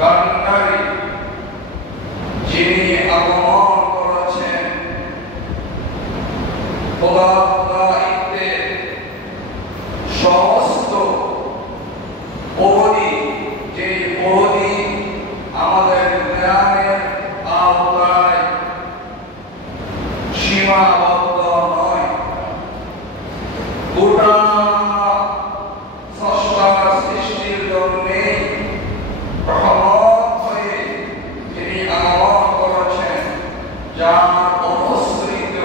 কান্নারি যিনি আগমন করেছেন খোদাইদের সমস্ত প্রহরী, যে প্রহরী আমাদের জ্ঞানের আওতায় সীমাবদ্ধ নয়, গোটা স্রষ্টার সৃষ্টির জন্যে রহমত হয়ে যিনি আগমন করেছেন, যার অপসৃত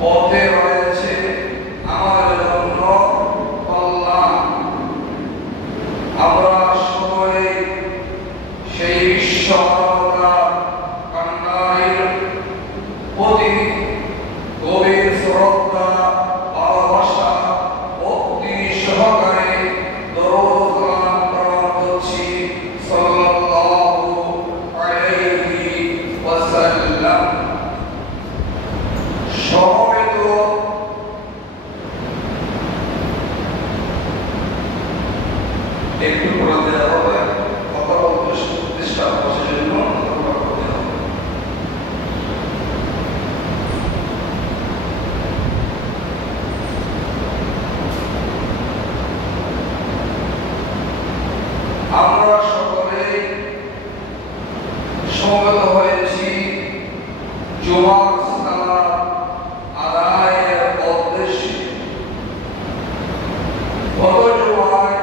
পথে রয়েছে আমাদের জন্য কল্যাণ। আমরা সকলে সেই ঈশ্বরতা কান্নারির প্রতি গভীর শ্রদ্ধা, ভালোবাসা, ভক্তি সহকারে দরুদ সালাম প্রেরণ করছি সাল্লাল্লাহু আলাইহি ওয়াসাল্লাম। সমবেত একটু করে দেওয়া হবে, কথা বলতে ডিস্টার্ব হচ্ছে জন্য আমরা সকলেই সমবেত হয়েছি জুমার সালাত আদায়ের উদ্দেশ্যে। গত জুমায়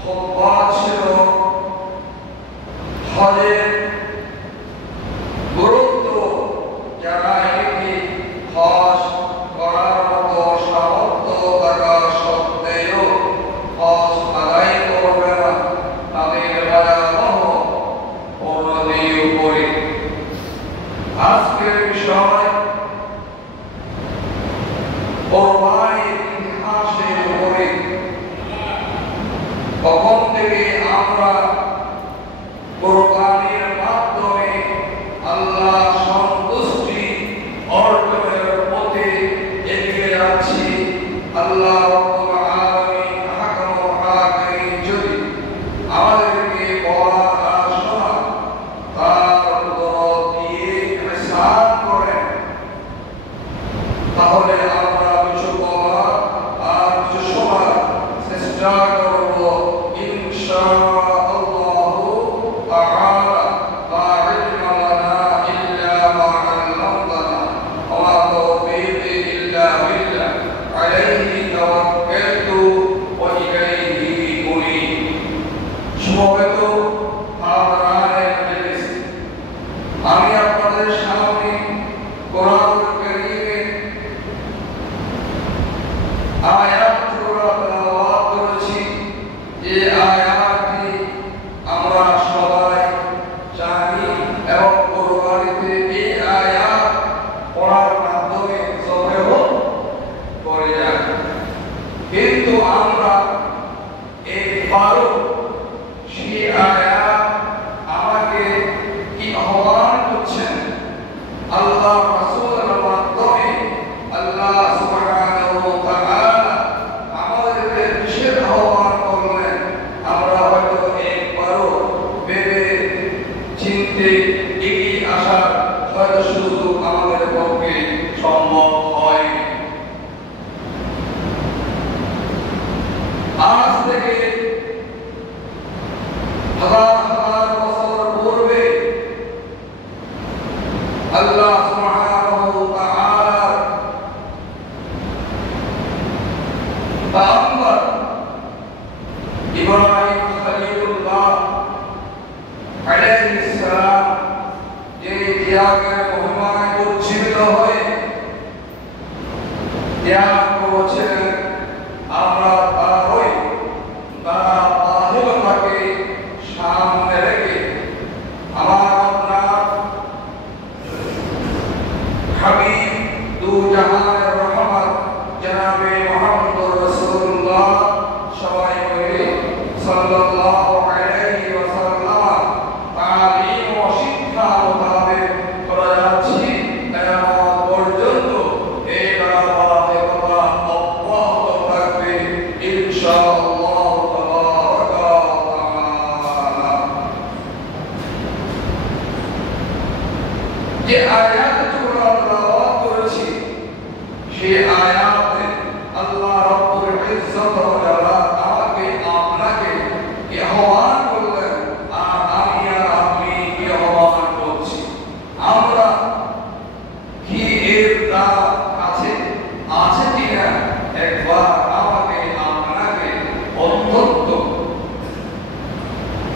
খুতবা ছিল হজের গুরুত্ব, যারা এটি হজ করার মতো সামর্থ্য থাকা সত্ত্বেও হজ আদায় করবে না, তাদের ভয়াবহ পরিণতির উপরে। আজকের বিষয় কোরবানির ইতিহাসের উপরে। কখন থেকে আমরা কোরবানির মাধ্যমে আল্লাহ সন্তুষ্টি অর্জনের পথে এগিয়ে যাচ্ছি। আল্লাহ রাব্বুল আলামিন হাকামুল হাকিম যদি আমাদেরকে বলা আর শোনা তার উত্তর দিয়ে ইহসান করেন, তাহলে আমরা কিছু বলা আর কিছু শোনার চেষ্টা করব ইনশাআল্লাহু তাআলা। লা ইলমা লানা ইল্লা মা আল্লামতানা ওয়া মা তাওফীকি ইল্লা বিল্লাহ আলাইহি তাওয়াক্কালতু ওয়া ইলাইহি উনীব। সমবেত হাজরানে মজলিস, আমি আপনাদের সামনে কোরআনুল কারীমের আয়াতগুলো তেলাওয়াত করেছি। যে আয়াতটি আমরা সবাই জানি এবং কোরবানিতে এই আয়াত পড়ার মাধ্যমে জবেহ করে যাই, কিন্তু আমরা একবারও সেই আয়াত আমাকে কি আহ্বান করছেন আল্লাহ রাসূলের মাধ্যমে, আল্লাহ সুবহানাহু ওয়া তাআলা আমাদেরকে কিসের আহ্বান করলেন, আমরা হয়তো একবারও ভেবে চিন্তে এগিয়ে আসার হয়তো সুযোগ আমাদের পক্ষে সম্ভব হয়। আজ থেকে হাজার হাজার বছর পূর্বে আল্লাহ সুবহানাহু ওয়া তাআলার পয়গম্বর ইব্রাহিম খলিলুল্লাহ আলাইহিস সালাম যে ত্যাগের মহিমায় উজ্জীবিত হয়ে ত্যাগ করেছিলেন, আমরা তার বাহিরতাকে সামনে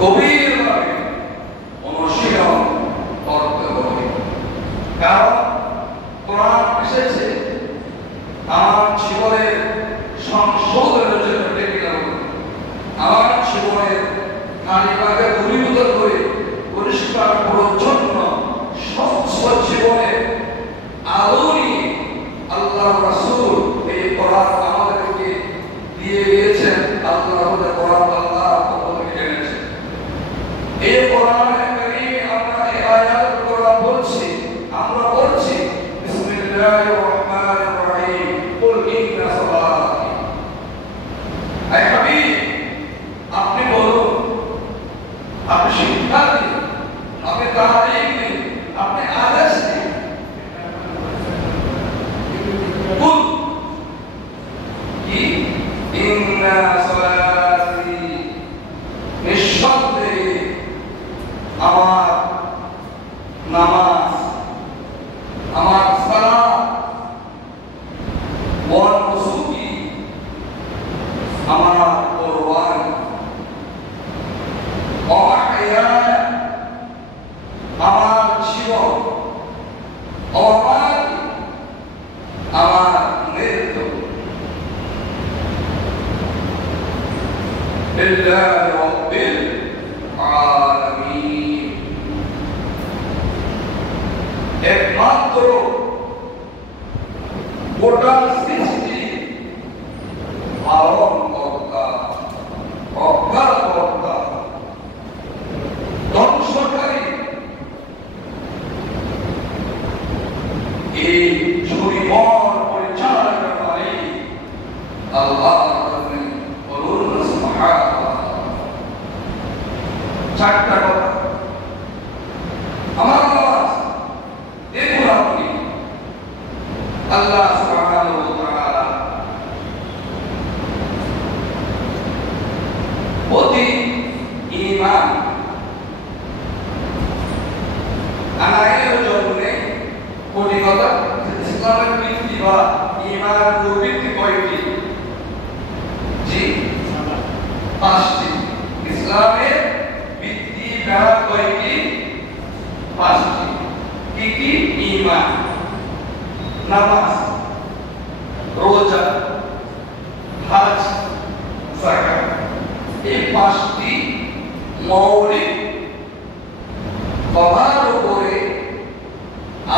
গভীরভাবে অনুশীলন করতে হবে। কারণ কোরআন এসেছে আমার জীবনের সংশোধনের জন্য ডেকে নেব, আমার জীবনের কালিমাকে দূরীভূত করে পরিষ্কার পরিচ্ছন্ন স্বচ্ছ জীবনের আলো নিয়ে আল্লাহ রাসূল এই কোরআন আমাদেরকে দিয়ে গিয়েছেন। আল্লাহ আমাদের কোরআন আল্লাহ আমাদেরকে এনেছেন। এই কোরআনে কারীমে আমরা এই আয়াত কোরআন বলছি, আমরা বলছি বিসমিল্লাহির রহমানির রহিম, কুল ইন্না সালাতি। আই হাবিব, আপনি বলুন, আপনি শিক্ষা দিন, আপনি তালিম দিন, আপনি আদেশ দিন। কুল কি ইন্না সালাতি, নিঃসন্দেহে আমার নামাজ, আমার সালাত, ওয়াল নুসুকি, আমার কুরবান, ওয়া মাহইয়ায়া, আমার জীবন, ওয়া মামাতি, আমার মৃত্যু, লিল্লাহি রাব্বিল আলামিন, একমাত্র গোটা সৃষ্টি পালন কর্তা, রক্ষা কর্তা, ধ্বংসকারী, এই সুরিমর পরিচালনার মালিক আল্লাহ বলুন সুবহানাল্লাহ। চারটা কথা আমার নামাজ, দেখুন আপনি আল্লাহ সুবহানাহু ওয়া তাআলা প্রতি ঈমান আনায়ের জন্য কোটি কথা। ইসলামের ভিত্তি বা ঈমানের ভিত্তি কয়টি? জি, পাঁচটি। ইসলামের ভিত্তি বেড়া কয়টি? পাঁচটি। কি কি? ঈমান, নামাজ, রোজা, হজ, যাকাত। এই পাঁচটি মৌলিক কথার উপরে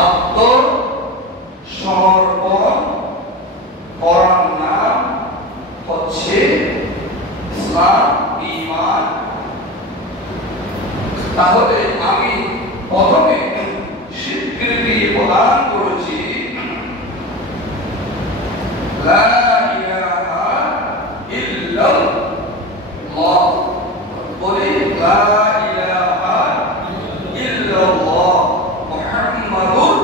আত্মসমর্পণ করার নাম হচ্ছে ইসলাম, ঈমান। তাহলে আমি প্রথমে স্বীকৃতি প্রদান করেছি লা ইলাহা ইল্লাল্লাহ, বলি লা ইলাহা ইল্লাল্লাহ মুহাম্মাদুর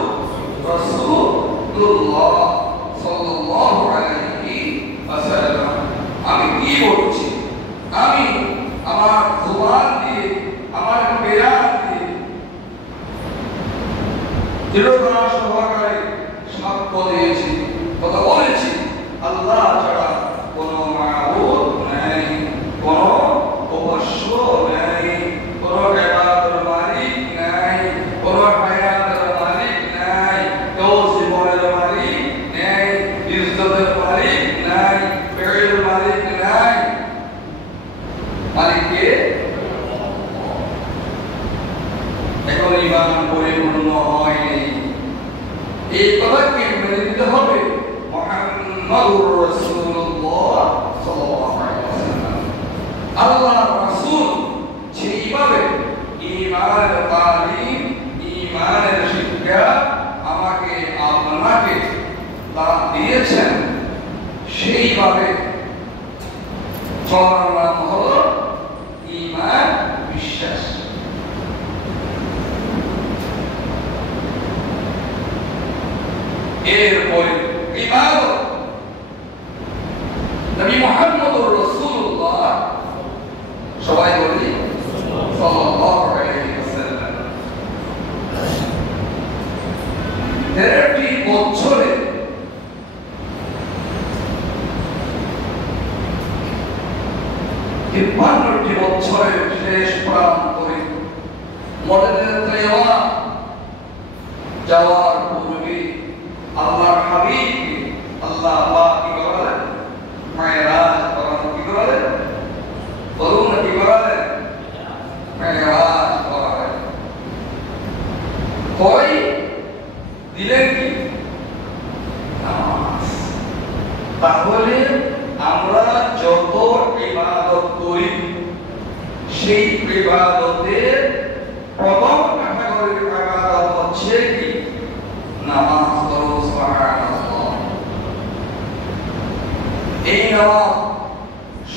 রাসূলুল্লাহ সাল্লাল্লাহু আলাইহি ওয়াসাল্লাম। আমি কি বলছি? আমি আমার জবান দিয়ে, আমার বেরান দিয়ে দৃঢ়তা সহকারে সাক্ষ্য দিয়েছি, কথা বলেছি আল্লাহ ছাড়া কোনো মাবুদ নাই, কোনো উপাস্য নাই, কোনো ইবাদতের মালিক নাই, কোনো হায়াতের মালিক নাই, কেউ জীবনের মালিক নাই, ইজ্জতের মালিক নাই, ফেরের মালিক নাই। মালিককে এখন ঈমান পরিপূর্ণ হয়নি। এই কথাকে মেনে নিতে হবে মুহাম্মাদুর রাসূলুল্লাহ সাল্লাল্লাহু আলাইহি ওয়াসাল্লাম। আল্লাহর রাসূল যেইভাবে ঈমানের তালিম, ঈমানের শিক্ষা আমাকে আপনাকে দান দিয়েছেন, সেইভাবে চলার নাম হলো ঈমান, বিশ্বাস। এরপরে ইবাদত। নবী মুহাম্মদুর রাসূলুল্লাহ, সবাই বলি সাল্লাল্লাহু আলাইহি ওয়াসাল্লাম, 13টি বছরে 53টি বছরের শেষ প্রান্তরে মদিনাতে যাওয়ার পূর্বে আল্লাহর হাবিব আল্লাহ পাক কি করেন? মেরাজ করান। কি করেন? বলুন না, কি করেন? মেরাজ করেন। কই দিলেন কি? নামাজ। তাহলে আমরা যত ইবাদত করি সেই ইবাদতের প্রথম ক্যাটাগরির ইবাদত হচ্ছে কি? নামাজ। পড়ো সুবহানাল্লাহ। এই নামাজ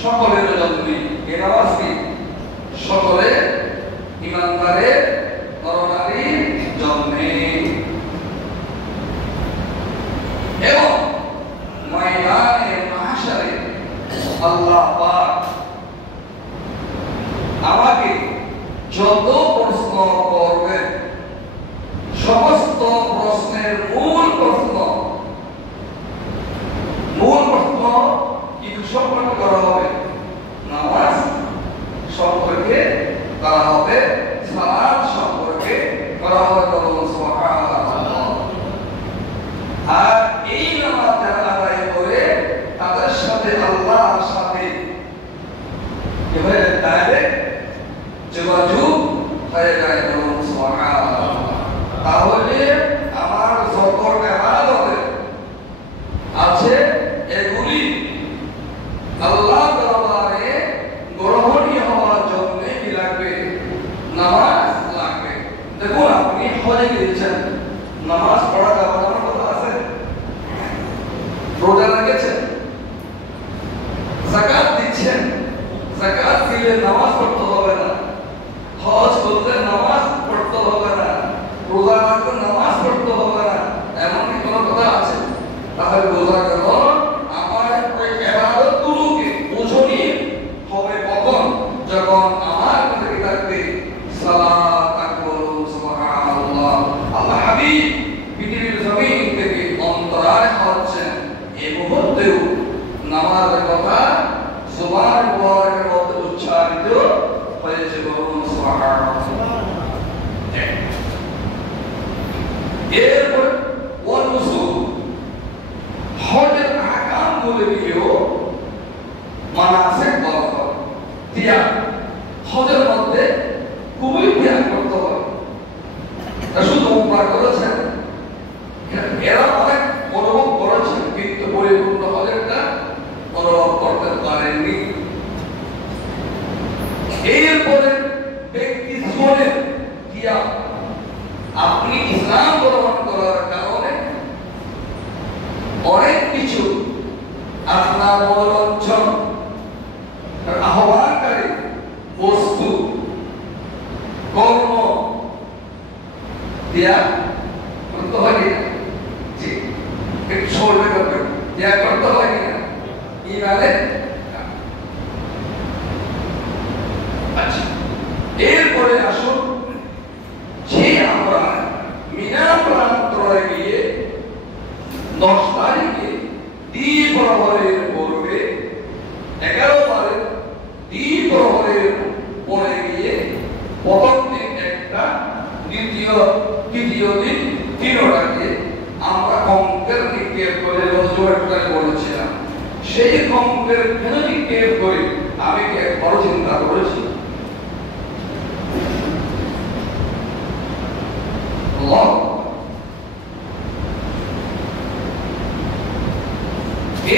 সকলের জন্য। এই নামাজ কি? সকলে ইমানদারের নরনারীর জন্য। এবং ময়দানে মাহশারে আল্লাহ পাক আমাকে যত প্রশ্ন করবেন সমস্ত প্রশ্নের মূল প্রশ্ন কি সম্পর্কে করা হবে? নামাজ সম্পর্কে করা হবে, সালাত সম্পর্কে করা হবে। সুবহানাল্লাহ। আর এই নামাজ যারা আদায় করে তাদের সাথে আল্লাহর সাথে এভাবে ডাইরেক্ট যোগাযোগ হয়ে যায়। সুবহানাল্লাহ। তাহলে আমার যত ইবাদত আছে এগুলি আল্লাহ দরবারে গ্রহণীয় হওয়ার জন্য কি লাগবে? নামাজ লাগবে। দেখুন, আপনি হজে গিয়েছেন, নামাজ পড়া যাবে না কথা আছে? রোজা রেখেছেন, যাকাত দিচ্ছেন, যাকাত দিলে নামাজ পড়তে হবে না। হজ করলে নামাজ পড়তে হবে না। রোজা রাখলে নামাজ পড়তে হবে না। এমন কি কোনো কথা আছে? তাহলে বোঝা গেল আমার ওই ইবাদতগুলোকে বুঝনি হবে কখন? যখন আমার কাছে কি থাকবে? সালাত করুন। সুবহানাল্লাহ। আল্লাহ হাবিব পৃথিবীর জমিন থেকে অন্তরায় হচ্ছেন, এই মুহূর্তেও নামাজের কথা জবান মুবারকের মধ্যে উচ্চারিত হয়েছে। বলুন সুবহানাল্লাহ। এরপর হজের আহকাম বলে দিয়েও মানাসিক বলা হয়। ত্যাগ হজের মধ্যে খুবই ত্যাগ করতে হয়। শুধু উমরা করেছেন, এরা অনেক অনুভব করেছেন, কিন্তু পরিপূর্ণ হজেরটা অনুভব করতে পারেননি। এরপরে ব্যক্তি জীবনের ত্যাগ, আপনি ইসলাম গ্রহণ করার কারণে অনেক কিছু আপনার মনোরঞ্জন আহ্বানকারী বস্তু কর্ম ত্যাগ করতে হয় কিনা? জি, একটু সরবে করবেন। ত্যাগ করতে হয় কিনা? ইমানে। আচ্ছা, এরপরে আসুন, যে আমরা মিনা প্রান্তরে গিয়ে 10 তারিখে দ্বিপ্রহরের পূর্বে 11 তারিখ দ্বিপ্রহরের পরে গিয়ে প্রথম দিন একটা, তৃতীয় দিন 3টাকে আমরা কঙ্কের নিক্ষেপ করে বলেছিলাম। সেই কঙ্কের কেন নিক্ষেপ করে আমি বড় চিন্তা করেছি।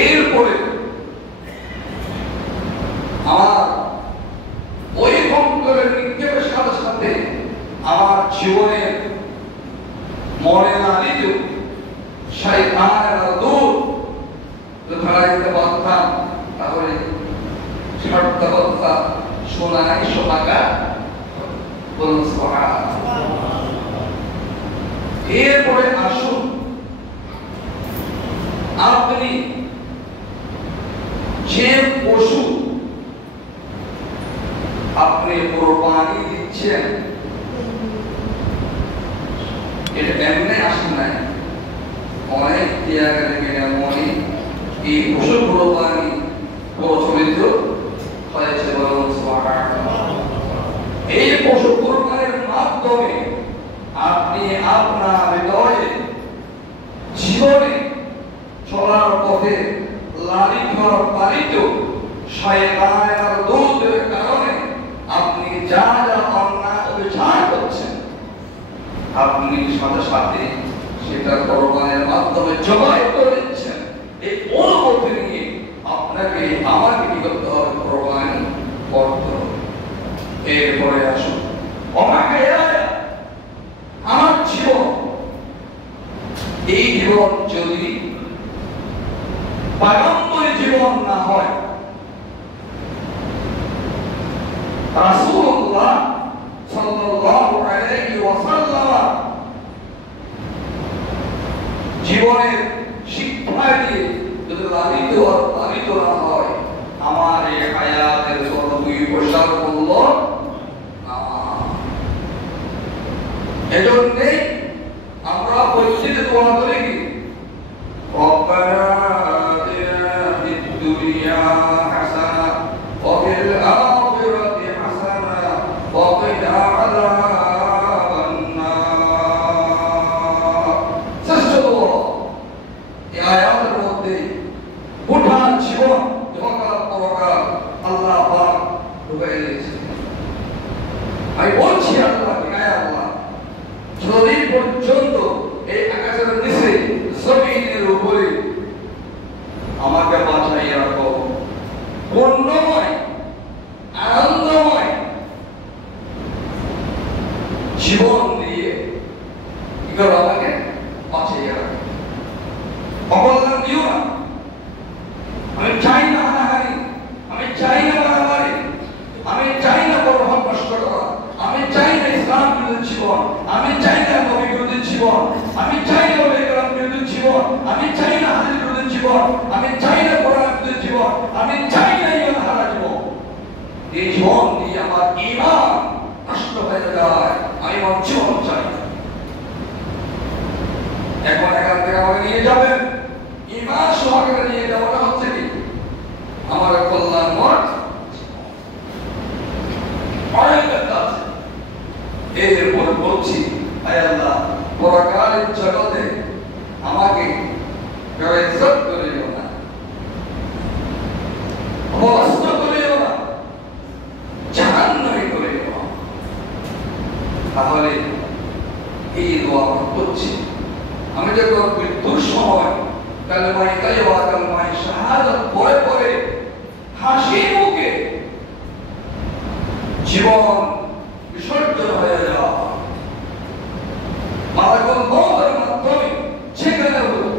এরপরে আমার ওই কঙ্করের নিক্ষেপের সাথে সাথে আমার জীবনের মনে না দিতেও শয়তানের দূর ধরা দিতে পারতাম, তাহলে সার্থকতা সোনাই সোহাগা। বলুন সুবহানাল্লাহ। এরপরে আসুন, আপনি যে পশু আপনি কোরবানি দিচ্ছেন, এটা এমনি আসে নাই, অনেক ত্যাগ লেগে মনে এই পশু কোরবানি প্রচলিত হয়েছে। শয়তানের আর দূতের কারণে আপনি যা যা অন্যায় অবিচার করছেন আপনি সাথে সাথে সেটা কোরবানের মাধ্যমে জবাই করে দিচ্ছেন। এই অনুভূতি নিয়ে আপনাকে আমাকে কি করতে হবে? কোরবান করতে হবে। এরপরে আসুন আমার জীবন, এই জীবন যদি পয়গম্বরী জীবন না হয়, রাসূলুল্লাহ সাল্লাল্লাহু আলাইহি ওয়াসাল্লাম জীবনের শিক্ষা দিয়ে যদি লালিত না হয়, আমার এই হায়াতের সর্বই প্রসার করল না। এজন্যে আমরা মসজিদে দোয়া করি কি, রব্বানা আতিনা ফিদ দুনিয়া হাসানা ওয়া ফিল আখিরাতি হাসানা ওয়া কিনা আযাবান নার। শ্রেষ্ঠ দোয়া এই আয়াতের মধ্যে গোটা জীবন ইহকাল পরকাল আল্লাহ পাক ঢুকাই দিয়েছে। আমি বলছি আল্লাহকে, আয় আল্লাহ, যতদিন পর্যন্ত এই আকাশের নিচে জমিনের উপরে আমাকে বাঁচাই রাখো, পূর্ণময় আনন্দময় জীবন দিয়ে কি করো? আমাকে বাঁচাই রাখো, অকল্যাণ দিও না। আমি চাই না হানাহানি, আমি চাই না মারামারি, আমি চাই না পরোয়া নষ্ট করা, আমি চাই না ইসলাম বিরোধী জীবন, আমি চাই না নবী বিরোধী জীবন, আমি চাই না ওলামায়ে বিরোধী জীবন, আমি চাই না হাদিস বিরোধী জীবন, আমি চাই না কোরআন বিরোধী জীবন, আমি চাই না ঈমান হারা জীবন। এই জীবন দিয়ে আমার ঈমান নষ্ট হয়ে যায়, আমি আমার জীবন চাই। এখন এখান থেকে আমাকে নিয়ে যাবেন, ঈমান সহকারে নিয়ে যাওয়াটা হচ্ছে কি আমার কল্যাণ মত অনেক আছে। এরপর বলছি, আয় আল্লাহ, পরকালের জগতে আমাকে বেইজ্জত করিও না, অপদস্থ করিও না, জাহান্নামী করিও না। তাহলে এই দোয়া করছি, আমি যখন মৃত্যুর সময় কালেমায়ে তাইয়্যিবা কালেমায়ে শাহাদাত পড়ে পড়ে হাসি মুখে জীবন বিসর্জন হয়ে যাওয়া, মালাকুল মউতের মাধ্যমে সেখানে হলো,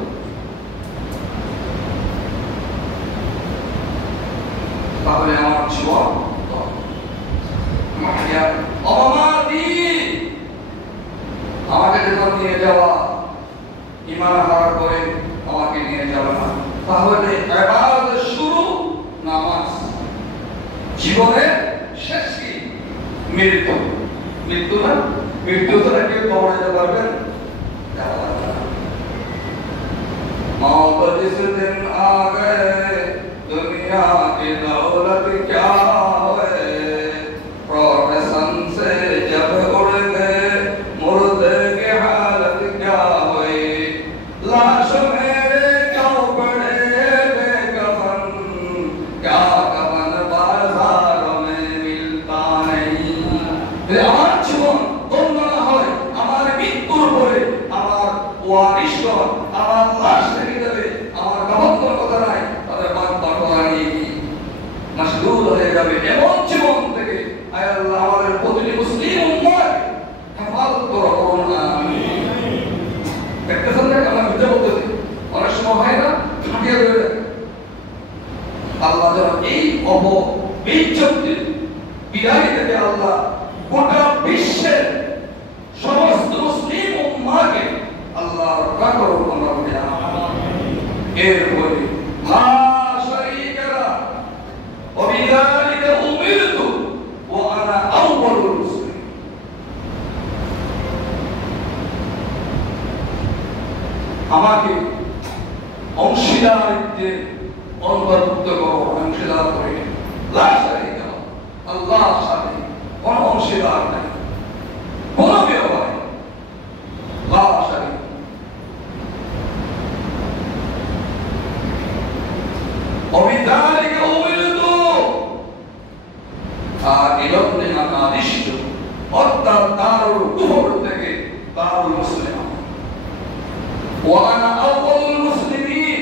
তাহলে আমার জীবন আমাকে যখন নিয়ে যাওয়া ঈমান হারা করে আমাকে নিয়ে যাবে না। তাহলে ইবাদতের শুরু নামাজ, জীবনের শেষ কি মৃত্যু। মৃত্যু না, মৃত্যু ছাড়া কেউ কবরে যেতে পারবেন? मौत जिस दिन आ गए दुनिया की दौलत क्या है, प्रोफेशन से जब उड़ गए मुर्दे की हालत क्या हुई, लाश मेरे क्यों पड़े बेकफन, क्या कफन बाजारों में मिलता नहीं। আমার জীবন ধন্য না হয়, আমার মৃত্যুর পরে আমার ওয়ারিশগণ আমার লাশ রেখে দেবে, আমার কাফনের কথা নাই, তাদের বাগবাটোয়ারা নিয়ে মাশগুল হয়ে যাবে। এমন জীবন থেকে আয় আল্লাহ আমাদের প্রতিটি মুসলিম উম্মাহকে হেফাজত করো, করুন আমিন। একটা সঙ্গে আমার বুঝে বলতেছি, অনেক সময় হয় না ঠাকিয়ে রয়ে যায়। আল্লাহ যেন এই বিচ্যুতির বিদায় থেকে আল্লাহ গোটা বিশ্বের সমস্ত মুসলিম উম্মাহকে আল্লাহ রক্ষা করুন, আমরা বলি আমিন। এরপরে লা শারীকা লাহু ওয়া বিযালিকা উমিরতু ওয়া আনা আউয়ালুল মুসলিমিন। আমাকে অংশীদারিত্বে অন্তর্ভুক্ত করো, অংশীদার করে লা শারীকা লাহু, আল্লাহর সাথে কোনো অংশীদার নাই, কোনো ব্যবহার নেই। লা শারীকা وبذلك أمرت আর এজন্য আমি আদিষ্ট অর্থাৎ দারুল কুফর থেকে দারুল মুসলিম ওয়া আনা আউয়ালুল মুসলিমিন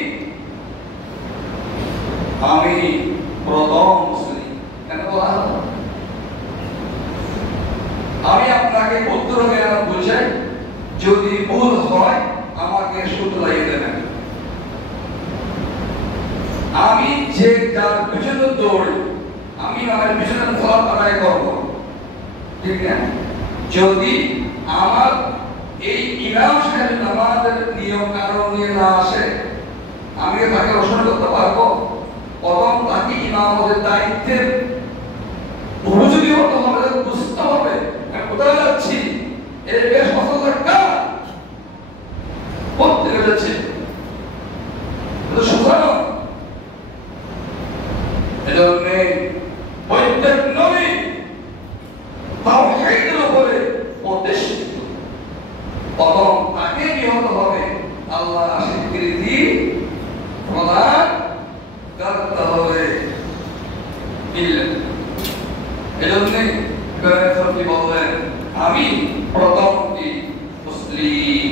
আমি প্রথম মুসলিম কেন বলা হলো আমি আপনাকে উত্তর জ্ঞান বুঝাই যদি ভুল হয় আমাকে শুধরাই দেবেন আমি যে যার পিছনে দৌড়ি আমি আমার পিছনে ফল আদায় করব ঠিক না যদি আমার এই ইমাম সাহেব নামাজের নিয়ম কানুন নিয়ে না আসে আমি তাকে রোশন করতে পারবো প্রথম তাকে ইমামতের দায়িত্বের উপযোগী হতে হবে বুঝতে হবে কোথায় যাচ্ছি এই বেশ পছন্দের কাজ করতে যাচ্ছে সুতরাং এজন্য প্রত্যেক নবী তাওহীদের উপরে প্রতিষ্ঠিত প্রথম তাকে কি হতে হবে আল্লাহ স্বীকৃতি প্রদান করতে হবে এজন্য গণেশজি বললেন আমি প্রথম কি মুসলিম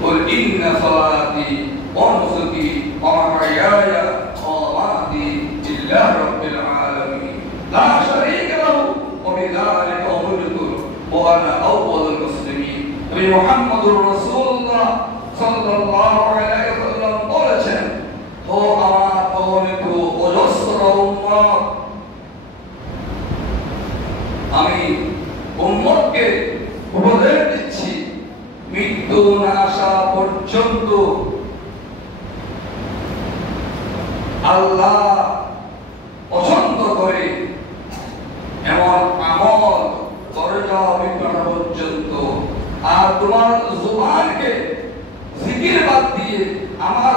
বল ইন্না সালাতি ওয়া নুসুকি ওয়া মাহইয়ায়া ওয়া মামাতি লিল্লাহি রাব্বিল আলামিন লা শারীকা লাহু ওয়া বিযালিকা উমিরতু ওয়া আনা আউওয়ালুল মুসলিমিন নবী মুহাম্মদুর রাসূলুল্লাহ সাল্লাল্লাহু আলাইহি ওয়াসাল্লাম বলেছেন ও আমার অগণিত অজস্র উম্মত আমি উম্মতকে উপদেশ দিচ্ছি মৃত্যু না আসা পর্যন্ত আল্লাহ পছন্দ করে এমন আমল করে যাওয়া মৃত্যু পর্যন্ত আর তোমার জুবানকে জিকির বাদ দিয়ে আমার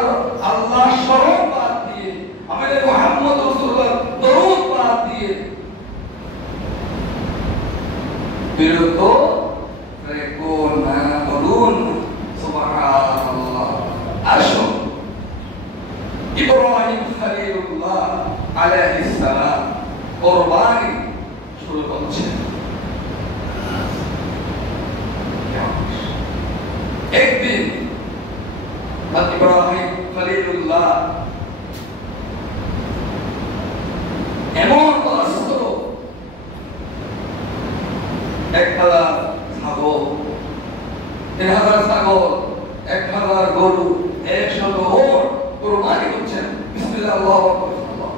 আল্লাহ স্মরণ বাদ দিয়ে আমাদের মুহাম্মদ রাসূলুল্লাহ দরুদ বাদ দিয়ে বিরত রেখো না বলুন সুবহানাল্লাহ আসুন ইব্রাহিম খলিলুল্লাহ আলাইহিস সালাম কুরবানি শুরু করছেন একদিন ইব্রাহিম খলিলুল্লাহ এমন অস্ত্র 1000 ছাগল 3000 ছাগল 1000 গরু 100 ওট কুরবানি করছেন বিসমিল্লাহ আল্লাহু আকবার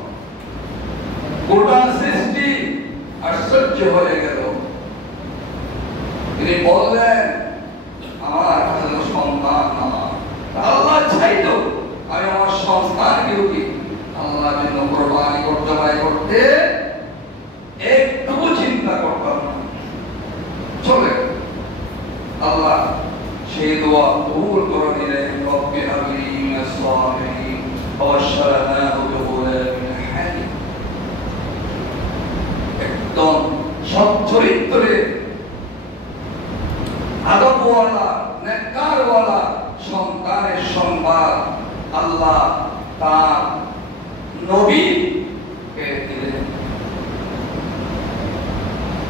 গোটা সৃষ্টি আশ্চর্য হয়ে গেল তিনি বললেন আমার কাছে সন্তান আমার আল্লাহ চাইতো আমি আমার সন্তানকে কি আল্লাহর জন্য কুরবানি করতে একটু চিন্তা করতাম না চলে আল্লাহ সেই দোয়া কবুল করে দিলেন রব্বি হাবলি মিনাস সালিহিন ওয়াশরানাহু বিগুলামিন হালিম একদম সৎ চরিত্রে আদবওয়ালা নেককারওয়ালা সন্তানের সংবাদ আল্লাহ তার নবীকে দিলেন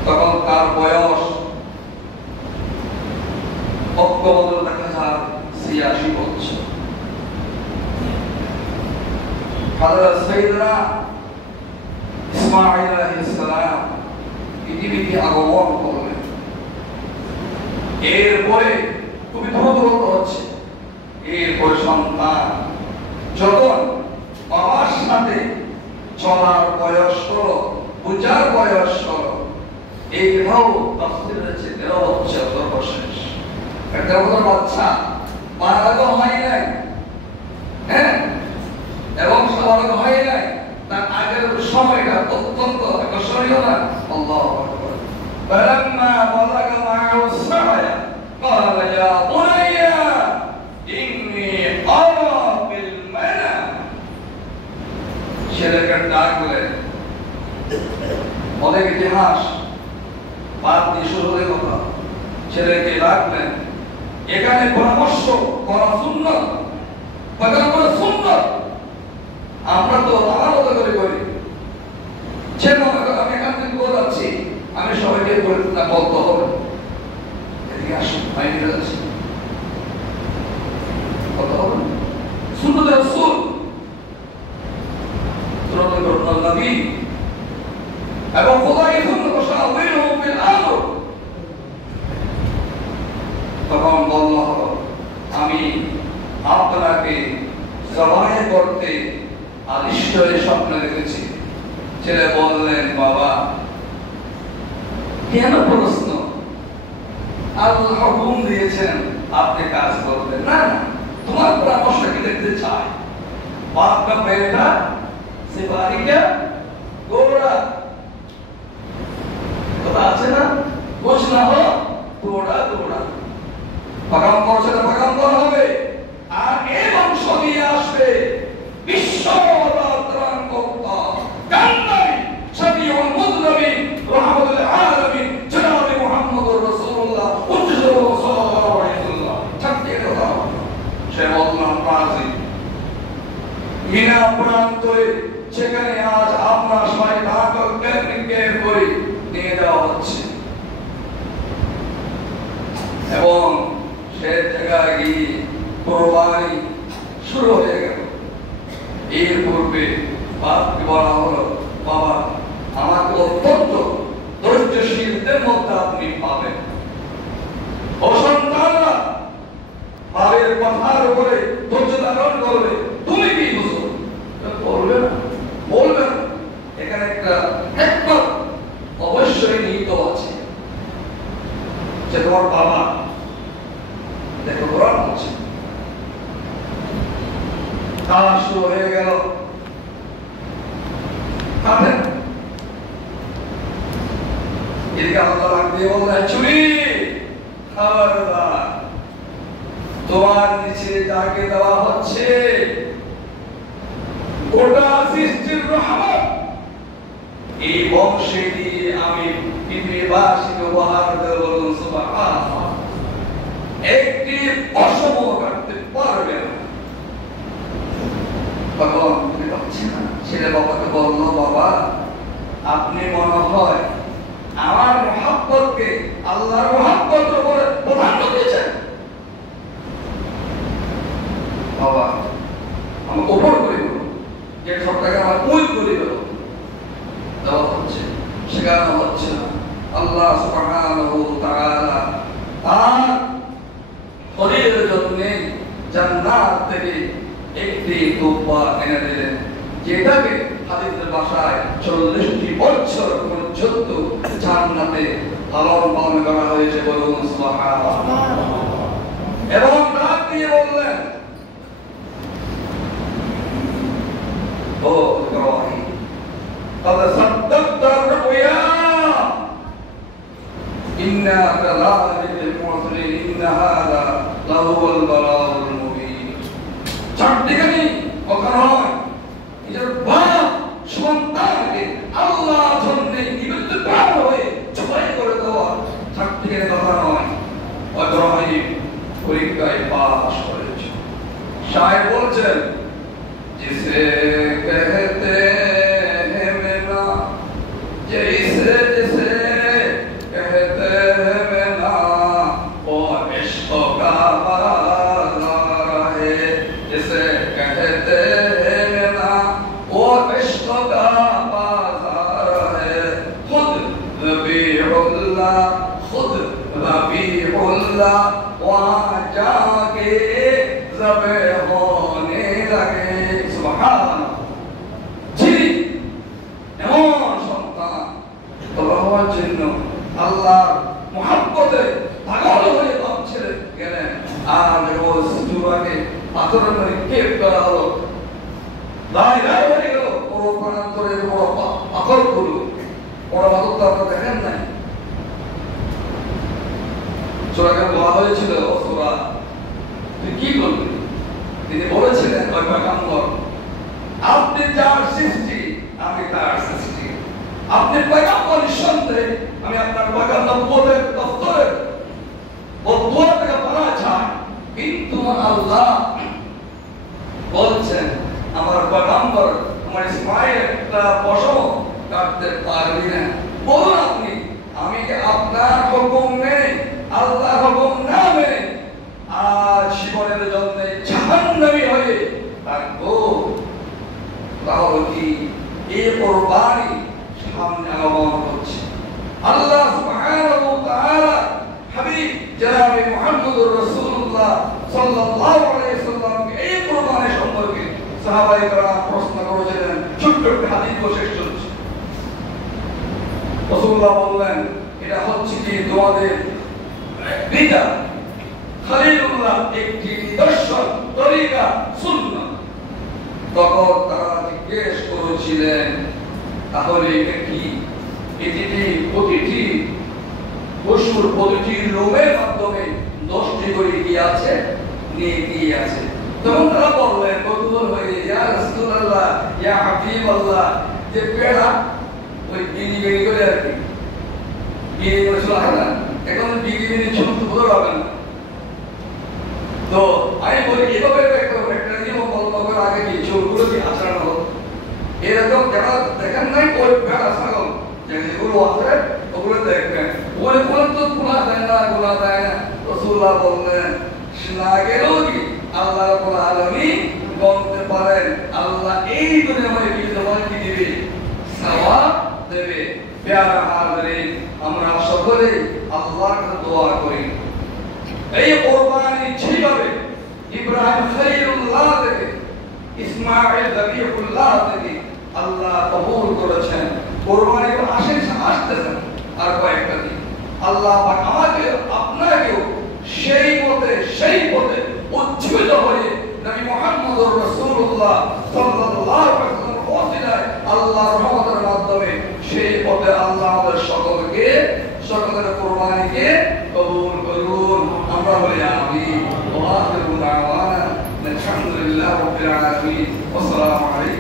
তখন তার বয়স অজ্ঞবদল 1086 বছর হযরত সাইয়েদনা ইসমাঈল আলাইহিস সালাম পৃথিবীতে আগমন করলেন এরপরে খুবই দ্রুত হচ্ছে এরপরে সন্তান যখন বাবার সাথে চলার বয়স হলো বুঝার বয়স হলো এইটাও তাফসীর রয়েছে 13 বছর সর্বশেষ একটা বাচ্চা বালাগা হয় নাই হ্যাঁ এবং বালাগা হয় নাই তার আগের সময়টা অত্যন্ত আকর্ষণীয় না আল্লাহু আকবার فلما بلغ معه السعي قال يا بني إني أرى بالمنام ছেলেকে ডাকলেন অনেক ইতিহাস বাদ দিয়ে শুরু হয়ে কথা ছেলেকে ডাকলেন এখানে পরামর্শ করা সুন্নাত পয়গম্বর সুন্নাত আমরা তো আমার মতো করে করি সে মনে করে বের করে না বলতে হবে। এদিকে আসুন, মাইনে যাচ্ছে কথা হবে সুন্নাত রাসূল সুন্নাত নবী এবং খোদাইতুন মুশাওয়িরুহুম ফিল আমর। তখন বলল আমি আপনাকে জবাই করতে আদিষ্ট স্বপ্ন দেখেছি। ছেলে বললেন বাবা কেন প্রশ্ন, আল্লাহ হুকুম দিয়েছেন আপনি কাজ করবেন না, তোমার পরামর্শ কি দেখতে চাই। बाप का बेटा सिपाही क्या घोड़ा কথা আছে না, ঘোষ না হো ঘোড়া ঘোড়া পয়গম্বর সাথে পয়গম্বর হবে আর এই বংশ নিয়ে আসবে বিশ্ব অবতারণ কর্তা কান্নাই শফিউল মুযনিবিন রাহমাতুল আলামিন জনাব মুহাম্মদুর রাসূলুল্লাহ সাল্লাল্লাহু আলাইহি ওয়াসাল্লাম। ঠিক কথা সে বললেন রাজি মিনা প্রান্তরে সেখানে আজ আপনার সবাই ঢাকা ক্যাম্পিংকে করে নিয়ে যাওয়া হচ্ছে এবং সে জায়গায় গিয়ে কোরবানি শুরু হয়ে গেল। এর পূর্বে বাপকে বলা হলো বাবা আমাকে অত্যন্ত ধৈর্যশীলদের মধ্যে আপনি পাবেন, ও সন্তানরা বাবের কথার উপরে ধৈর্য ধারণ করবে, তুমি কি বুঝো বলবে না বলবে না। এখানে একটা হিকমত অবশ্যই নিহিত আছে যে তোমার বাবা দেখো কোরআন আছে কাজ শুরু হয়ে গেল। এদিকে আল্লাহ দিয়ে বললেন চুরি খবরদার, তোমার নিচে যাকে দেওয়া হচ্ছে গোটা সৃষ্টির রহমত, এই বংশে দিয়ে আমি পৃথিবীবাসীকে উপহার দেব। বলুন সুবহানাল্লাহ। একটি অসম কাটতে পারবে না। ভগবান তুমি পাচ্ছি না। ছেলে বাবাকে বলল বাবা আপনি মনে হয় আমার মহব্বতকে আল্লাহর মহব্বতের উপরে প্রাধান্য দিয়েছেন। বাবা আমাকে উপর করে দিল, যে সবটাকে আমার মূল করে দিল দেওয়া হচ্ছে, শেখানো হচ্ছে না। আল্লাহ সুবহানাহু ওয়া তাআলা তার শরীরের জন্যে জান্নাত থেকে একটি তোফা এনে দিলেন, যেটাকে হাদিসের ভাষায় 40টি বছর পর্যন্ত জান্নাতে লালন পালন করা হয়েছে। বলুন সুবহানাল্লাহ। এবং ডাক দিয়ে বললেন ও ইব্রাহিম قد صدقت الرؤيا إنا كذلك المرسلين إن هذا لهو البلاغ المبين। চারদিকে কথা নয়, নিজের বাপ সন্তানকে আল্লাহ জন্য নিবেদিত হয়ে জবাই করে দেওয়া, চারদিকে কথা নয়। ইব্রাহিম পরীক্ষায় পাস করেছে। শায়ের বলছেন जिसे कहते हैं मेरा जैसे जैसे कहते हैं मेरा और इश्क का बाजार है, जिसे कहते हैं मेरा और इश्क का बाजार है। खुद रबीउल्लाह वहाँ जाके ज़बे होने लगे। আল্লাহ মুহাব্বতে পাগল হয়ে বাপ ছেড়ে গেলেন আর রোজ জুয়াকে পাথরের মধ্যে কেপ করা হলো, দাঁড়িয়ে হয়ে গেল। বড় প্রান্তরের বড় পাথরগুলো বড় পাথর তো আপনারা দেখেন নাই। সূরাকে বলা হয়েছিল সূরা তুই কি করবি, তিনি বলেছিলেন ওই পয়গম্বর আপনি যার সৃষ্টি আমি তার সৃষ্টি, আপনি পয়গম্বর নিঃসন্দেহে আমি আপনার পয়গম্বরের দপ্তরের বদুয়া থেকে পানা চাই, কিন্তু আল্লাহ বলছেন আমার পয়গম্বর আমার ইসমাইল একটা পশম কাটতে পারবি না। বলুন আপনি আমি কি আপনার হুকুম মেনে আল্লাহর হুকুম না মেনে আজ জীবনের জন্য জাহান্নামী হয়ে থাকবো, তাহলে কি এই কোরবানি সামনে আগমন করছে। আল্লাহ সুবহানাহু ওয়া তাআলা হাবিব জনাব মুহাম্মদুর রাসূলুল্লাহ সাল্লাল্লাহু আলাইহি ওয়াসাল্লামকে এই কোরবানি সম্পর্কে সাহাবায়ে কেরাম প্রশ্ন করেছিলেন। ছোট্ট একটা হাদিস শেষ চলছে। রাসূলুল্লাহ বললেন, এটা হচ্ছে কি তোমাদের বিদআত, খলিলুল্লাহ একটি নিদর্শন, তরিকা, সুন্নাহ। তখন তারা জিজ্ঞেস করেছিলেন, তাহলে এটা কি? এটিতে প্রতিটি পশুর প্রতিটি লোমের মাধ্যমে 10টি করে কি আছে? নেকি আছে। তখন তারা বললেন কৌতূহল হয়ে, ইয়া রাসূলুল্লাহ, ইয়া হাবিবাল্লাহ, যে পেড়া ওই গিনি গিনি করে আর কি গিনি করে শোনা না, এখন গিনি গিনি ছোট বড় হবে না। তো আমি বলি এভাবে একটা নিয়ম বলবো করে আগে কি চোরগুলো কি আচরণ হলো এরকম যারা দেখেন নাই ওই পেড়া ছাগল যেগুলো আছে ওগুলো দেখবেন, ওগুলো তো গুনাহ দেয় না, গুনাহ দেয় না। রাসূলুল্লাহ বললেন, না গেলেও কি আল্লাহ রাব্বুল আলামিন বলতে পারেন, আল্লাহ এই দুনিয়ার মধ্যে কি তোমাকে কি দিবে? সওয়াব দেবে। প্যারা হাজিরিন, আমরা সকলে আল্লাহর কাছে দোয়া করি এই কোরবানি যেভাবে ইব্রাহিম খলিলুল্লাহ থেকে ইসমাঈল যাবিহুল্লাহ থেকে আল্লাহ কবুল করেছেন। কোরবানি তো আসতেছেন আর কয়েকটা দিন। আল্লাহ পাক আমাকে আপনাকেও সেই পথে উজ্জীবিত হয়ে নবী মুহাম্মদুর রাসূলুল্লাহ সাল্লাল্লাহু আলাইহি ওয়াসাল্লামের ওসিলায় আল্লাহর রহমতের মাধ্যমে সেই পথে আল্লাহ আমাদের সকলের কোরবানিকে কবুল করুন। আমরা বলি আমিন। ওয়া আখিরু দাওয়ানা আলহামদুলিল্লাহি রাব্বিল আলামিন। আসসালামু আলাইকুম।